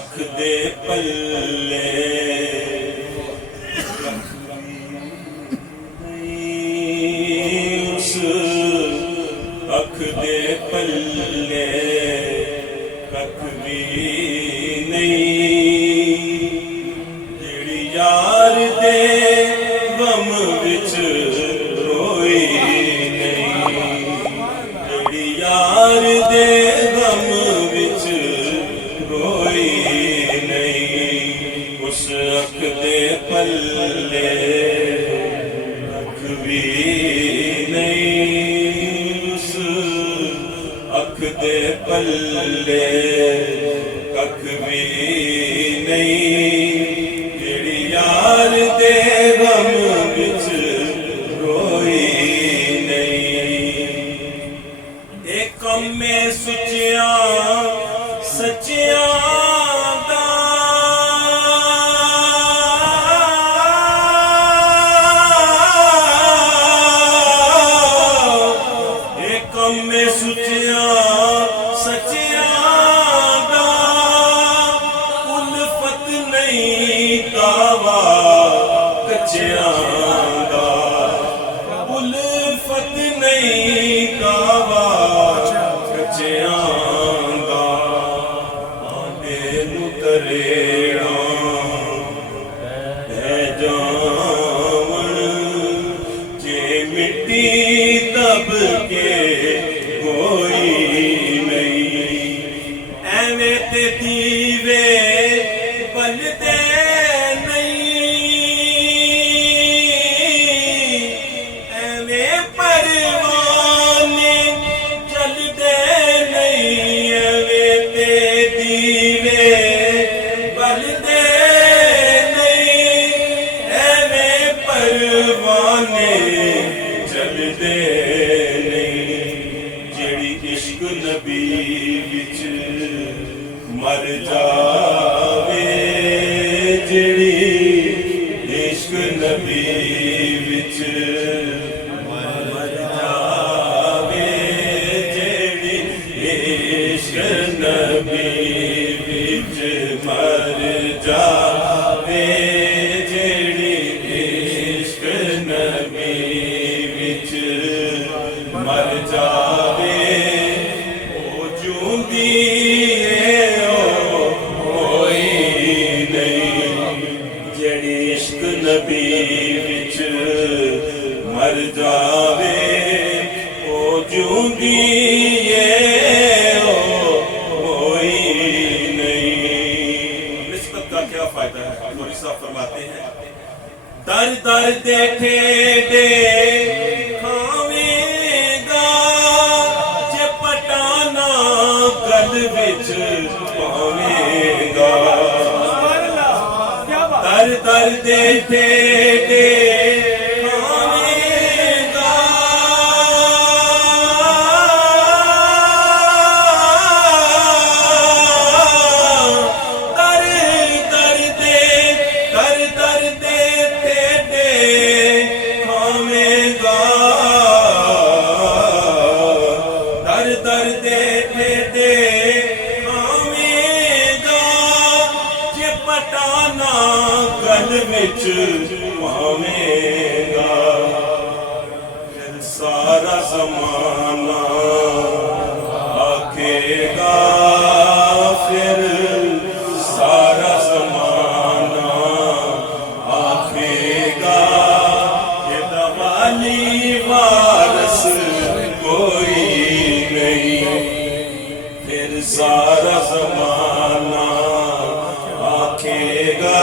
ਅੱਖ ਦੇ ਪੱਲੇ ਉਸ ਅੱਖ ਦੇ ਪੱਲੇ ਕੱਖ ਵੀ ਨਹੀਂ, ਜਿਹੜੀ ਯਾਰ ਦੇ ਗਮ ਵਿੱਚ ਰੋਈ ਨਹੀਂ, ਜਿਹੜੀ ਯਾਰ ਦੇ ਗਮ ਵਿੱਚ ਰੋਈ ਨਹੀਂ, ਉਸ ਅੱਖ ਦੇ ਪੱਲੇ ਕੱਖ ਵੀ ਨਹੀਂ, ਉਸ ਅੱਖ ਦੇ ਪੱਲੇ ਕੱਖ ਵੀ ਨਹੀਂ, ਜਿਹੜੀ ਯਾਰ ਦੇ ਗਮ ਵਿੱਚ ਰੋਈ ਨਹੀਂ। ਇਹ ਕੰਮੇ ਸੁੱਚਿਆਂ ਸੱਚਿਆਂ ਦਾ ਇਹ ਕੰਮੇ ਸੁੱਚਿਆਂ ਸੱਚਿਆਂ ਦਾ ਉਲਫਤ ਨਹੀਂ ਦਾਵਾ ਕੱਚਿਆਂ ਦਾ, ਉਲਫਤ ਨਹੀਂ ਦਾਵਾ ਕੱਚਿਆਂ ਦਾ, ਆਂਡੇ ਨੂੰ ਤਰੇੜਾਂ ਪੈ ਜਾਵਣ, ਜੇ ਮਿੱਟੀ ਦਬ ਕੇ ਕੋਈ ਨਹੀਂ, ਐਵੇਂ ਤੇ ਦੀਵੇ ਬਲਦੇ ਨਹੀਂ, ਐਵੇਂ ਪਰਵਾਨੇ ਜਲਦੇ ਨਹੀਂ, ਐਵੇਂ ਤੇ ਦੀਵੇ ਬਲਦੇ ਨਹੀਂ, ਐਵੇਂ ਪਰਵਾਨੇ ਜਲਦੇ ਨਹੀਂ, ਜਿਹੜੀ ਇਸ਼ਕ ਨਬੀ ਵਿੱਚ ਮਰ ਜਾਵੇ, ਜਿਹੜੀ ਇਸ਼ਕ ਨਬੀ ਵਿੱਚ ਮਰ ਜਾਵੇ, ਜਿਹੜੀ ਇਸ਼ਕ ਨਬੀ ਵਿੱਚ ਮਰ ਜਾਵੇ, ਜਿਹੜੀ ਇਸ਼ਕ ਨਬੀ ਵਿੱਚ ਮਰ ਜਾਵੇ, ਉਹ ਜਿਉਂਦੀ ਏ ਉਹ ਕੋਈ ਨਹੀਂ, ਜਿਹੜੀ ਇਸ਼ਕ ਨਬੀ ਵਿੱਚ ਮਰ ਜਾਵੇ, ਉਹ ਜਿਉਂਦੀ ਏ ਉਹ ਕੋਈ नहीं। निस्बत का क्या फायदा है? मौलवी साहब फरमाते हैं, दर दर दे ठेडे खावेगा, जे पटाना गल विच पावेगा, दर दर दे ठेडे खावेगा, दर दर दे ठेडे खावेगा, दर दर दे ठेडे खावेगा, जे पटाना गल विच पावेगा, फिर सारा ज़माना आखेगा, फिर सारा ज़माना आखेगा, ये दवाली वारस कोई नहीं, फिर सारा ज़माना आखेगा,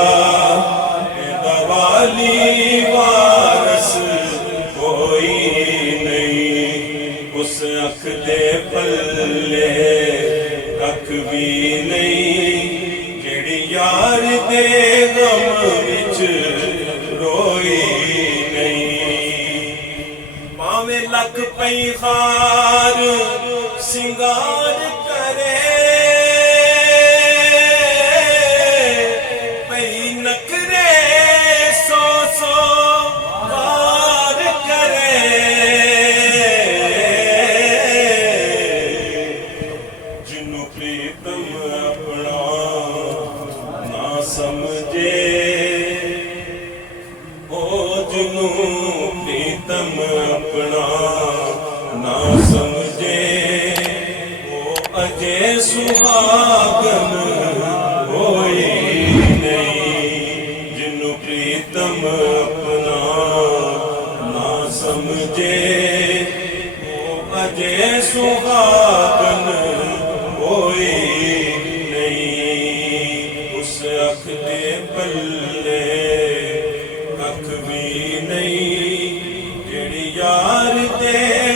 ये दवाली वारस कोई नहीं, उस अख दे पल्ले कख भी नहीं, जेड़ी यार दे गम विच रोई नहीं, भावें लख पई खार सिंगार करे, पई नखरे सो सो बार करे, जिन्नू प्रीतम अपना ਅਜੇ ਸੁਹਾਗਨ ਹੋਈ ਨਹੀਂ, ਜਿਹਨੂੰ ਪ੍ਰੀਤਮ ਆਪਣਾ ਨਾ ਸਮਝੇ, ਉਹ ਅਜੇ ਸੁਹਾਗਨ ਹੋਈ ਨਹੀਂ। ਉਸ ਅੱਖ ਦੇ ਪੱਲੇ ਅੱਖ ਵੀ ਨਹੀਂ, ਜਿਹੜੀ ਯਾਰ ਦੇ